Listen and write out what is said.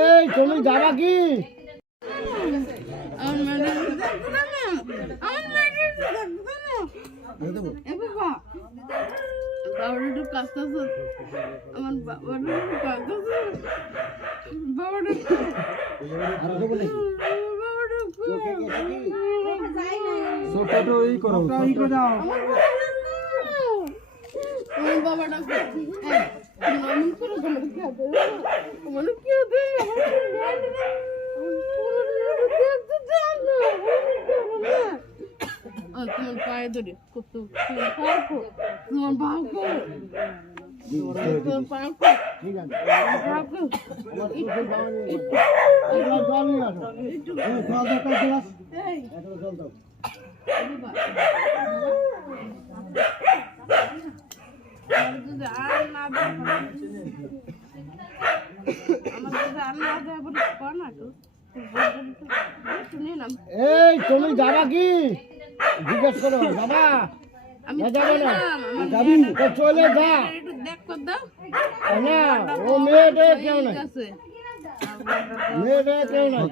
এই তুমি যাবা কি? তোমার পায়ে ধরে তোমার বাবু এই তুমি যাবা কি? জিজ্ঞেস করো বাবা। আমি যাবে না? যাবি তো চলে যা দেখো দাও না, ও মেয়েটা কেউ নাই, আছে মেয়েটা কেউ নাই।